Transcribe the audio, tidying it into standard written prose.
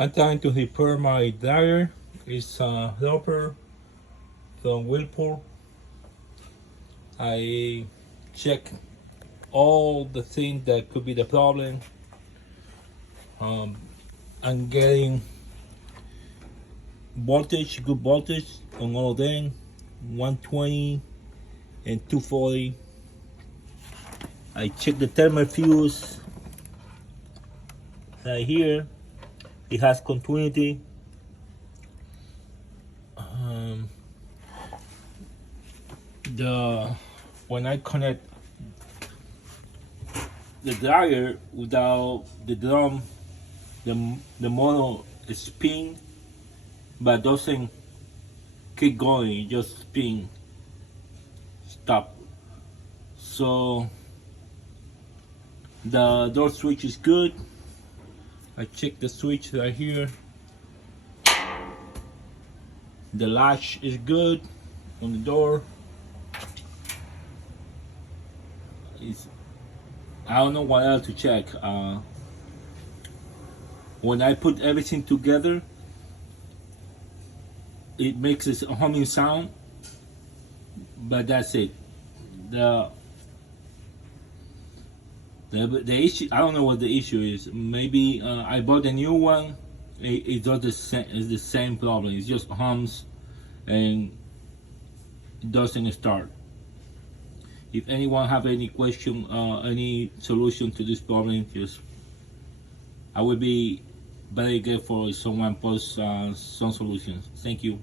I'm trying to repair my dryer. It's a helper from Whirlpool. I check all the things that could be the problem. I'm getting voltage, good voltage on all of them, 120 and 240. I check the thermal fuse right here. It has continuity. When I connect the dryer without the drum, the motor spin, but doesn't keep going. It just spin, stop. So the door switch is good. I check the switch right here. The latch is good on the door. I don't know what else to check. When I put everything together, it makes this humming sound, but that's it. The issue, I don't know what the issue is. Maybe I bought a new one. It does the same. It's the same problem. It just hums and it doesn't start. If anyone have any question, any solution to this problem, just I would be very grateful if someone posts some solutions. Thank you.